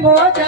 more than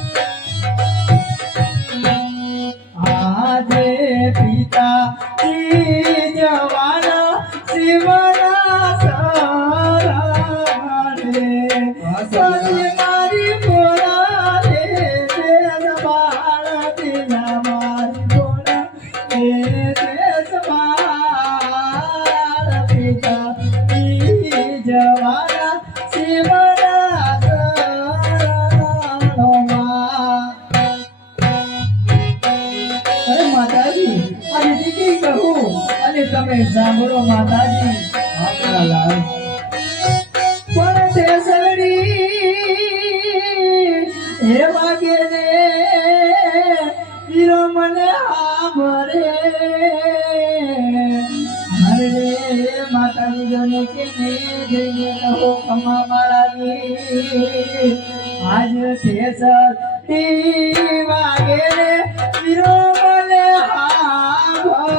બોલા ઠેસર ટી વાગે રે મને આભરે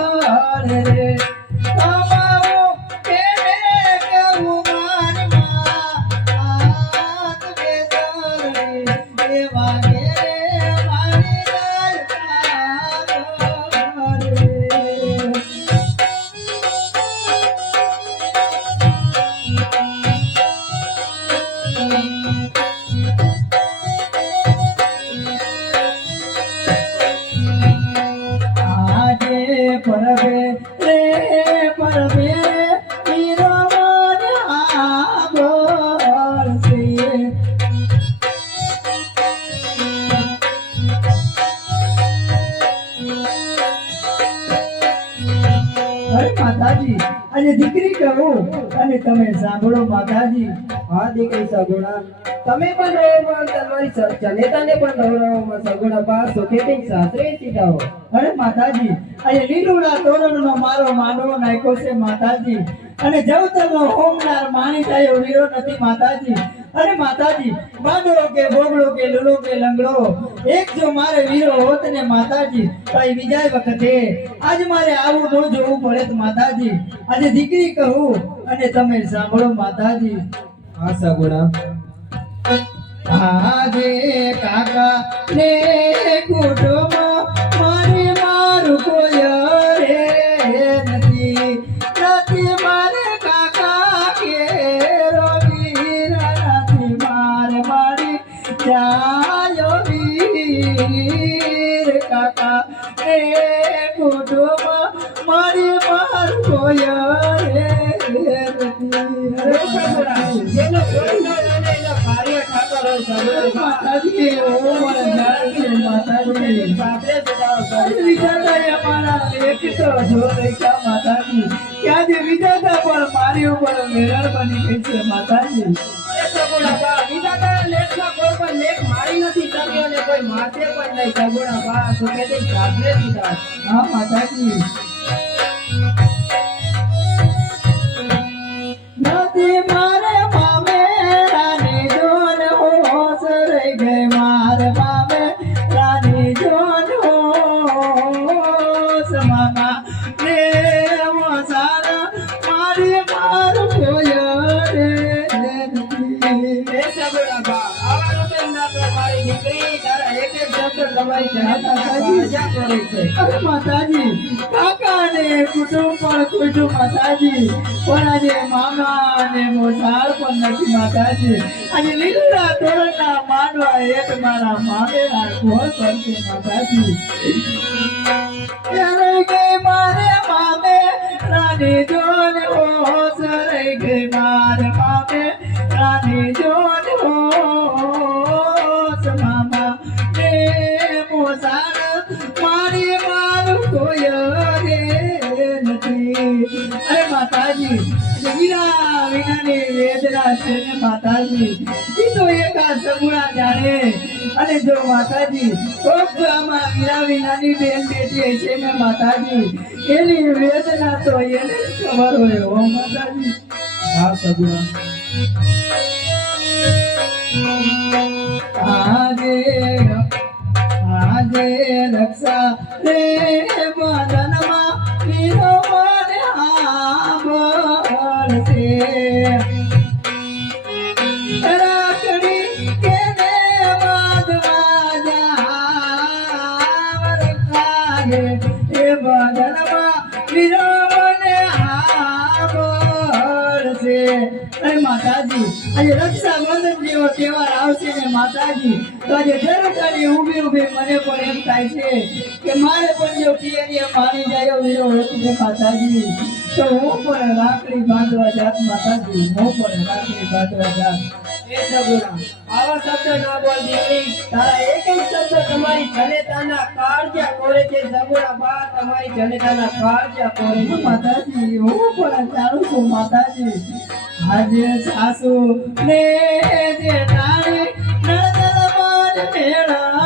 દીકરી કહું અને તમે સાંભળો માતાજી. હા, દીકરી સગુણા. તમે પણ રહો તમારી જનેતાને પણ નવરાવોમાં સગુણા બા સુખેથી સાસરે સીધાઓ. અરે માતાજી, અહીંયા લીલુડા તોરણનો મારો માંડવો નાખ્યો છે માતાજી. અને જવતરનો હોમનાર માણી થાય વીરો નથી માતાજી. અરે માતાજી બાંદરો કે બોગડો કે લુલો કે લંગડો એક જો મારે વીરો હોત ને માતાજી તો બીજા વખતે. આજ મારે આવું ન જોવું પડે તો માતાજી આજે દીકરી કહું અને તમે સાંભળો માતાજી. હા સગુણા આજે કાકા ને કુટુંબ જાયો વીર કાકા ને કુટુંબ મારી મારું કોઈ રે માતાજી ઓ માતાજી માતાજી. વિધાતા એ અમારા લેખ તો જો લખ્યા માતાજી. કે આજે વિધાતા પણ મારી ઉપર મેરળ બની ગઈ છે માતાજી. વિધાતાના લેખમાં કોઈ લેખ મારી નથી માથે પણ નહીં સગુણા બા સુખેથી સાસરે દીધા હા માતાજી. શબ્દ તમારી કરે છે. માતાજી કાકા ને કુટુંબ પણ કુટુંબ માતાજી. પણ આજે મામા ને મોસાળ પણ નથી માતાજી. આજે લીલા તોરણના માંડવા એક મારા મામેરા ઘોર કરશે માતાજી. ત્યારે ગઈ મારે મામે રાની જોન ઓ રહી ગઈ મારે રાની જોન ને માતાજી. તો એક આ જાણે. અને જો માતાજી કોક આમાં વીરા વિનાની બેન બેટી છે ને માતાજી, એની વેદના તો એને ખબર હોય. ઓ માતાજી. હા સગુણા આજે આજે રક્ષા રે મદનમાં વીરો મને રાખડી આંબળશે અરે માતાજી, આજે રક્ષાબંધન જેવો તહેવાર આવશે ને માતાજી, તો આજે દર ઘડી ઊભી ઊભી મને પણ એમ થાય છે કે મારે પણ જો પિયરીએ મારી જાય વીરો હતી માતાજી. તો હું પણ રાખડી બાંધવા જાત માતાજી, હું પણ રાખડી બાંધવા જાત. એ સગુણા, આવા શબ્દ ના બોલ દીકરી તારા એક તમારી જનેતાના કાળજા કોરે છે સગુણા બા, તમારી જનેતાના કાળજા કોરે છે. માતાજી, હું પણ જાણું છું માતાજી. આજે સાસુ ને જે તારી નળદલમાં મેળાલિયા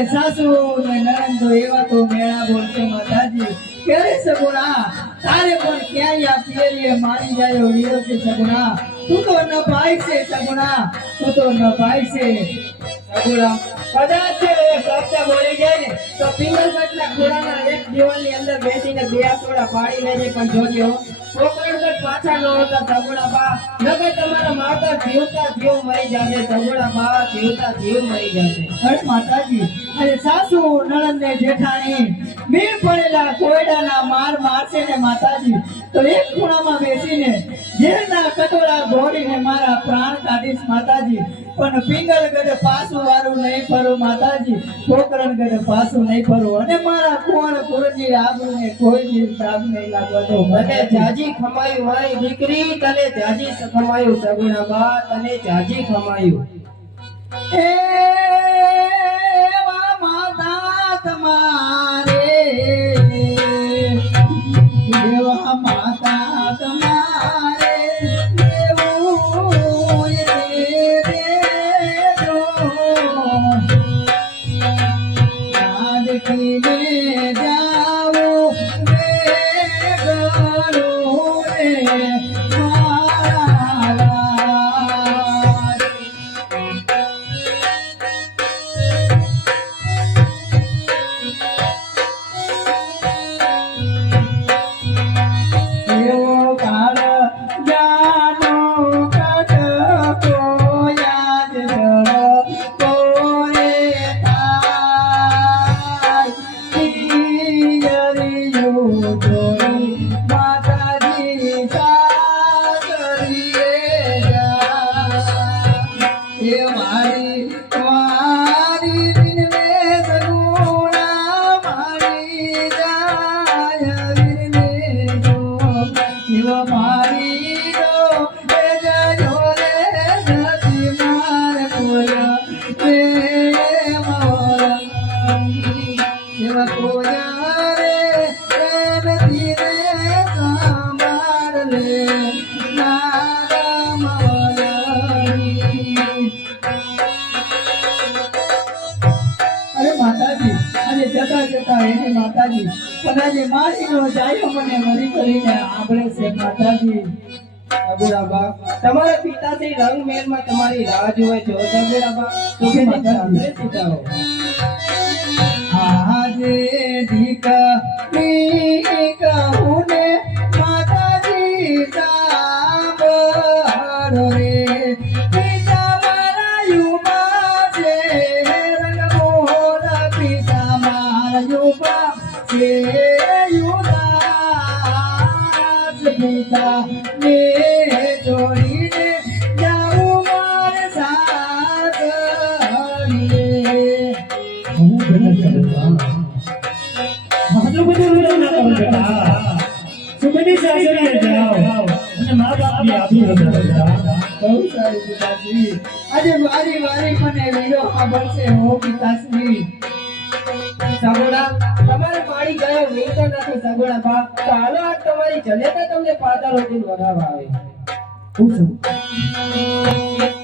તારે સાસુ ને નણંદ એવા તો મેળા બોલશે માતાજી. ક્યારે સગુણા તારે પણ ક્યાંય આ પિયરીએ મારી જાય વીરો છે સગુણા. તું તો ન ભાઈ છે સગુણા. તું તો ન ભાઈ છે સગુણા. કદાચ એ બોલી જાય ને, તો પિંગલગઢના ખોળાના એક દિવાલની અંદર બેસીને બે આસોડા પાડી લેજે પણ જોજો, પોકરણગઢ પાછા ન હોતા સગુણા બા. નકર તમારા માવતર જીવતા જીવ મરી જશે, સગુણા બા જીવતા જીવ મરી જશે. અરે માતાજી અરે સાસુ નણંદ ને જેઠાણી મીણ પડેલા કોયડાના માર મારશે ને માતાજી. તો એક ખૂણામાં બેસીને ઝેરના કટોરા ઘોડીને મારા પ્રાણ કાઢીશ માતાજી. પણ પિંગલગઢ પાસું વારું નહીં ફરું માતાજી. પોકરણગઢ પાસું નહીં ફરું. અને મારા કુંવર કુરજી આબરૂને કોઈ જીવ દાગ નહીં લાગવા દો તને જાજી ખમાયું મારી દીકરી, તને જાજી ખમાયું સગુણા બા તને જાજી ખમાયું. એવા માતા તમારે દેવા માતા એવ મારી માતાજી પણ આજે મારીનો જાયો મને મરી કરીને આપણે છે માતાજી. અબુરાબા, તમારા પિતાશ્રી મહેલમાં તમારી રાહ જુએ છે. હો સગુણાબા સુખી માતાજી. સીધાઓ આજે સુખની સાસરીએ જાઓ. અને મા બાપની આબરૂ વધારો બેટા. બહુ સારું પિતાશ્રી. આજે મારી વારી મને વીરો સાંભળશે હો પિતાશ્રી. સગુણા તમારે પાણી ગયો વીરતો નથી સગુણાબા તો હાલો આજ તમારી જનેતા તમને પાતા રોટી બનાવવા આવે. હું છું.